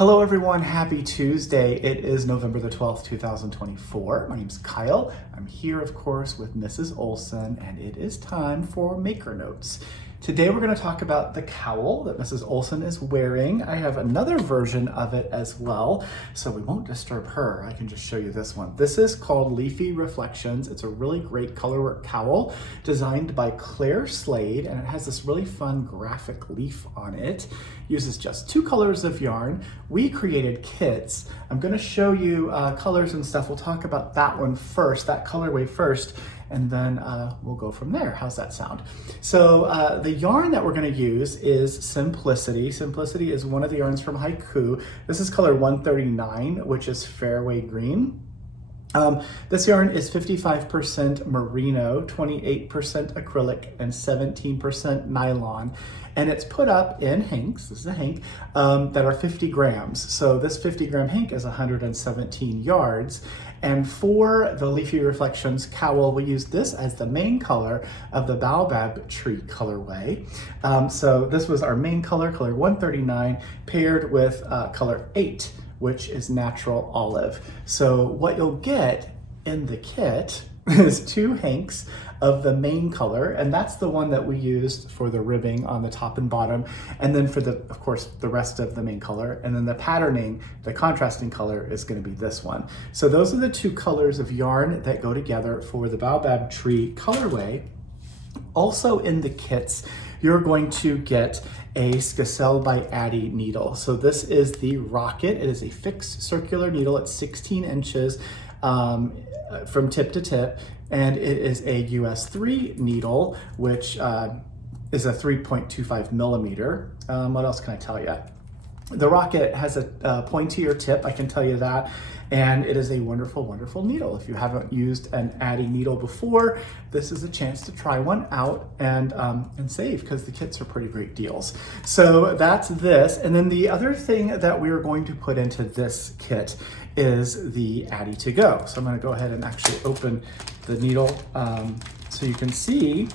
Hello everyone, happy Tuesday. It is November the 12th, 2024. My name's Kyle. I'm here, of course, with Mrs. Olson, and it is time for Maker Notes. Today we're going to talk about the cowl that Mrs. Olson is wearing. I have another version of it as well, so we won't disturb her. I can just show you this one. This is called Leafy Reflections. It's a really great colorwork cowl designed by Claire Slade, and it has this really fun graphic leaf on it. Uses just 2 colors of yarn. We created kits. I'm going to show you colors and stuff. We'll talk about that one first, that colorway first, and then we'll go from there. How's that sound? So the yarn that we're going to use is Simplicity. Simplicity is one of the yarns from Haiku. This is color 139, which is Fairway Green. This yarn is 55% merino, 28% acrylic, and 17% nylon. And it's put up in hanks, this is a hank, that are 50 grams. So this 50 gram hank is 117 yards. And for the Leafy Reflections cowl, we use this as the main color of the baobab tree colorway. So this was our main color, color 139, paired with color 8, which is natural olive. So what you'll get in the kit is 2 hanks of the main color, and that's the one that we used for the ribbing on the top and bottom, and then for the, of course, the rest of the main color, and then the patterning, the contrasting color is going to be this one. So those are the 2 colors of yarn that go together for the baobab tree colorway. Also in the kits, you're going to get a Icicle by Addie needle. So this is the Rocket. It is a fixed circular needle. It's 16 inches from tip to tip, and it is a US 3 needle, which is a 3.25 millimeter. What else can I tell you? The Rocket has a pointier tip, I can tell you that, and it is a wonderful, wonderful needle. If you haven't used an Addie needle before, this is a chance to try one out and save, because the kits are pretty great deals. So that's this, and then the other thing that we are going to put into this kit is the Addie to go. So I'm going to go ahead and actually open the needle so you can see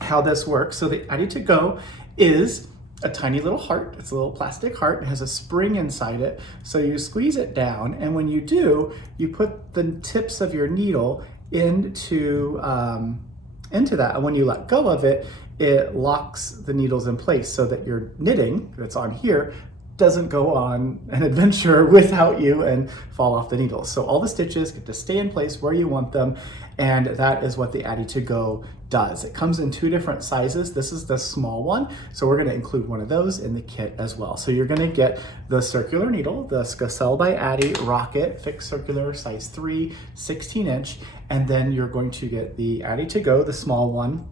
how this works. So the Addie to go is a tiny little heart. It's a little plastic heart. It has a spring inside it. So you squeeze it down, and when you do, you put the tips of your needle into that. And when you let go of it, it locks the needles in place so that your knitting that's on here doesn't go on an adventure without you and fall off the needles. So all the stitches get to stay in place where you want them, and that is what the Addie to go does. It comes in 2 different sizes. This is the small one, so we're going to include one of those in the kit as well. So you're going to get the circular needle, the Icicle by Addie Rocket, fixed circular, size 3, 16 inch, and then you're going to get the Addie to go, the small one,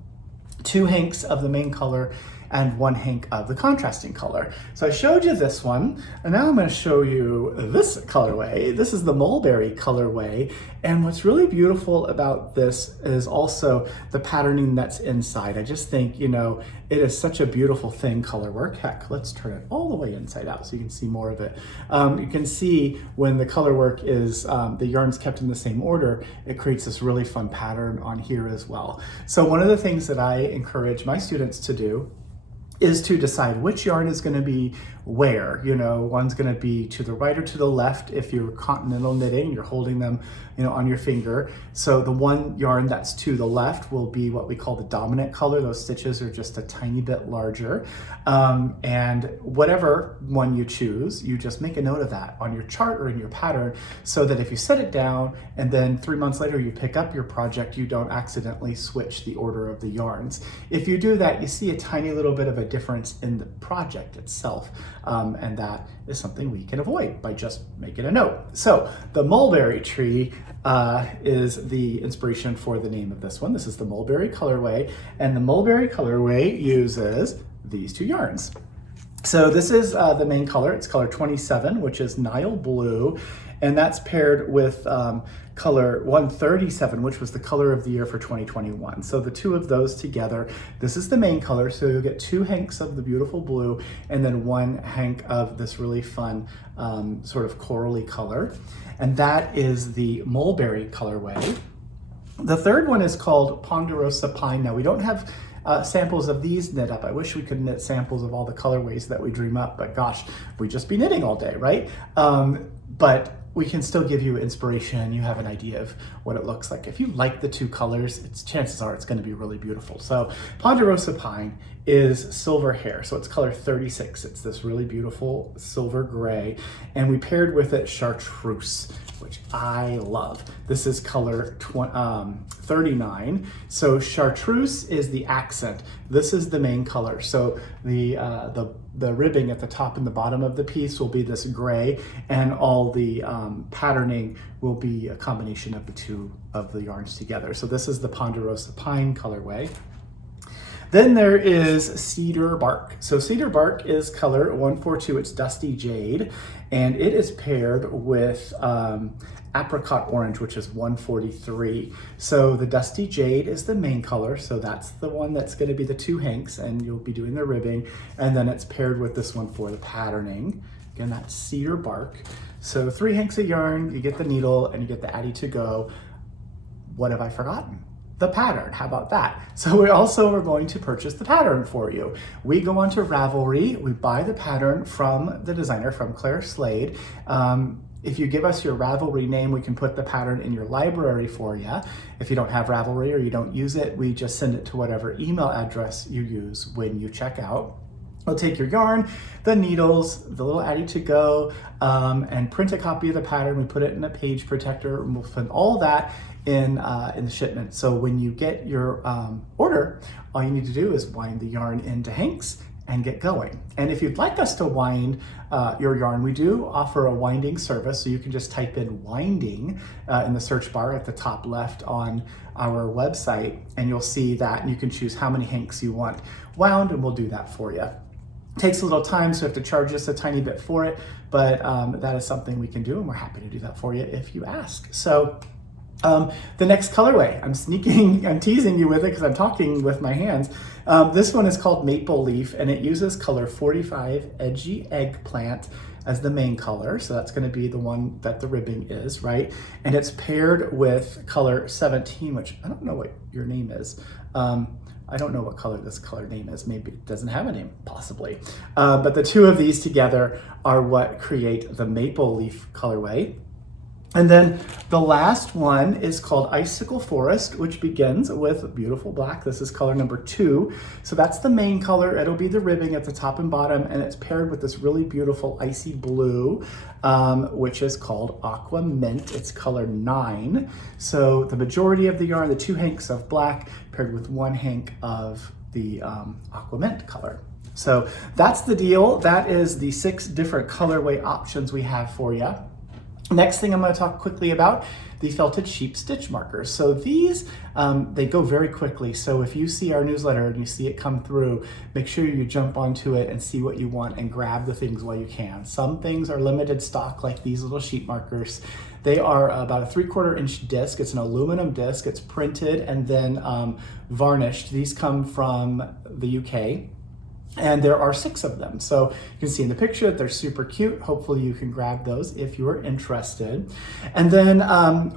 2 hanks of the main color, and 1 hank of the contrasting color. So I showed you this one, and now I'm going to show you this colorway. This is the Mulberry colorway, and what's really beautiful about this is also the patterning that's inside. I just think, you know, it is such a beautiful thing, color work. Heck, let's turn it all the way inside out so you can see more of it. You can see when the color work is, the yarn's kept in the same order, it creates this really fun pattern on here as well. So one of the things that I encourage my students to do is to decide which yarn is going to be where. You know, one's going to be to the right or to the left if you're continental knitting, you're holding them, you know, on your finger. So the one yarn that's to the left will be what we call the dominant color. Those stitches are just a tiny bit larger. And whatever one you choose, you just make a note of that on your chart or in your pattern, so that if you set it down and then 3 months later you pick up your project, you don't accidentally switch the order of the yarns. If you do that, you see a tiny little bit of a difference in the project itself. And that is something we can avoid by just making a note. So the Mulberry tree is the inspiration for the name of this one. This is the Mulberry colorway, and the Mulberry colorway uses these 2 yarns. So this is the main color. It's color 27, which is Nile Blue, and that's paired with color 137, which was the color of the year for 2021. So the 2 of those together, this is the main color. So you'll get 2 hanks of the beautiful blue, and then 1 hank of this really fun sort of corally color. And that is the Mulberry colorway. The third one is called Ponderosa Pine. Now we don't have samples of these knit up. I wish we could knit samples of all the colorways that we dream up, but gosh, we'd just be knitting all day, right? But we can still give you inspiration. You have an idea of what it looks like. If you like the two colors, chances are it's going to be really beautiful. So Ponderosa Pine is silver hair. So it's color 36. It's this really beautiful silver gray. And we paired with it chartreuse, which I love. This is color 39. So chartreuse is the accent. This is the main color. So the ribbing at the top and the bottom of the piece will be this gray, and all the patterning will be a combination of the two of the yarns together. So this is the Ponderosa Pine colorway. Then there is Cedar Bark. So Cedar Bark is color 142. It's Dusty Jade, and it is paired with Apricot Orange, which is 143. So the Dusty Jade is the main color. So that's the one that's going to be the two hanks, and you'll be doing the ribbing. And then it's paired with this one for the patterning. Again, that's Cedar Bark. So 3 hanks of yarn, you get the needle, and you get the Addie to go. What have I forgotten? The pattern. How about that? So we also are going to purchase the pattern for you. We go onto Ravelry, we buy the pattern from the designer, from Claire Slade. If you give us your Ravelry name, we can put the pattern in your library for you. If you don't have Ravelry or you don't use it, we just send it to whatever email address you use when you check out. We'll take your yarn, the needles, the little Addie to go, and print a copy of the pattern. We put it in a page protector, and we'll put all that in the shipment. So when you get your order, all you need to do is wind the yarn into hanks and get going. And if you'd like us to wind your yarn, we do offer a winding service. So you can just type in winding in the search bar at the top left on our website, and you'll see that, and you can choose how many hanks you want wound, and we'll do that for you. Takes a little time, so you have to charge us a tiny bit for it, but that is something we can do, and we're happy to do that for you if you ask. So the next colorway, I'm teasing you with it because I'm talking with my hands. This one is called Maple Leaf, and it uses color 45 Edgy Eggplant as the main color. So that's going to be the one that the ribbing is, right? And it's paired with color 17, which I don't know what your name is. I don't know what color this color name is. Maybe it doesn't have a name, possibly. But the two of these together are what create the Maple Leaf colorway. And then the last one is called Icicle Forest, which begins with beautiful black. This is color number 2. So that's the main color. It'll be the ribbing at the top and bottom, and it's paired with this really beautiful icy blue, which is called Aqua Mint. It's color 9. So the majority of the yarn, the 2 hanks of black paired with 1 hank of the Aqua Mint color. So that's the deal. That is the 6 different colorway options we have for you. Next thing I'm going to talk quickly about, the felted sheep stitch markers. So these, they go very quickly. So if you see our newsletter and you see it come through, make sure you jump onto it and see what you want and grab the things while you can. Some things are limited stock, like these little sheep markers. They are about a 3/4 inch disc. It's an aluminum disc. It's printed and then varnished. These come from the UK. And there are 6 of them. So you can see in the picture that they're super cute. Hopefully you can grab those if you're interested. And then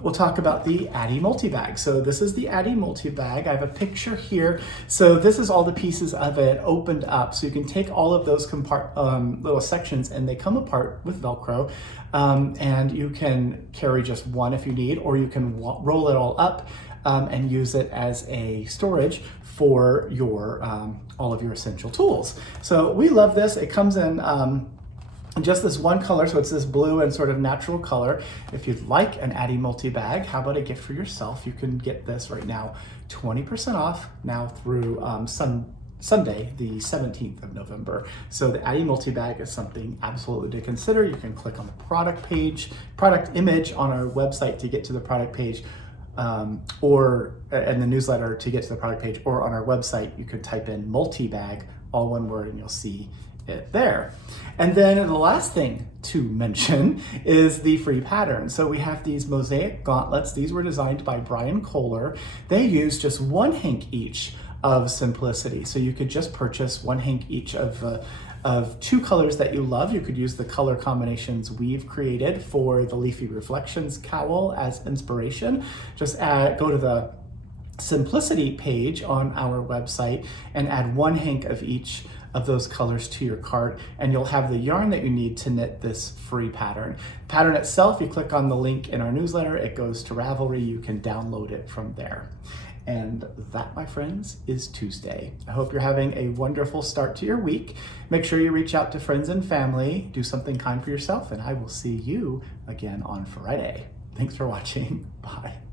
we'll talk about the Addie Multi Bag. So this is the Addie Multi Bag. I have a picture here. So this is all the pieces of it opened up. So you can take all of those little sections, and they come apart with Velcro. And you can carry just one if you need, or you can roll it all up and use it as a storage for your all of your essential tools. So we love this. It comes in just this one color, so it's this blue and sort of natural color. If you'd like an Addie Multi Bag, how about a gift for yourself? You can get this right now, 20% off now through Sunday, the 17th of November. So the Addie Multi Bag is something absolutely to consider. You can click on the product image on our website to get to the product page, or in the newsletter to get to the product page, or on our website, you could type in multi-bag, all one word, and you'll see it there. And then the last thing to mention is the free pattern. So we have these Mosaic Gauntlets. These were designed by Brian Kohler. They use just 1 hank each of simplicity. So you could just purchase 1 hank each of 2 colors that you love. You could use the color combinations we've created for the Leafy Reflections cowl as inspiration. Just go to the Simplicity page on our website and add 1 hank of each of those colors to your cart, and you'll have the yarn that you need to knit this free pattern. Pattern itself, you click on the link in our newsletter, it goes to Ravelry, you can download it from there. And that, my friends, is Tuesday. I hope you're having a wonderful start to your week. Make sure you reach out to friends and family, do something kind for yourself, and I will see you again on Friday. Thanks for watching. Bye.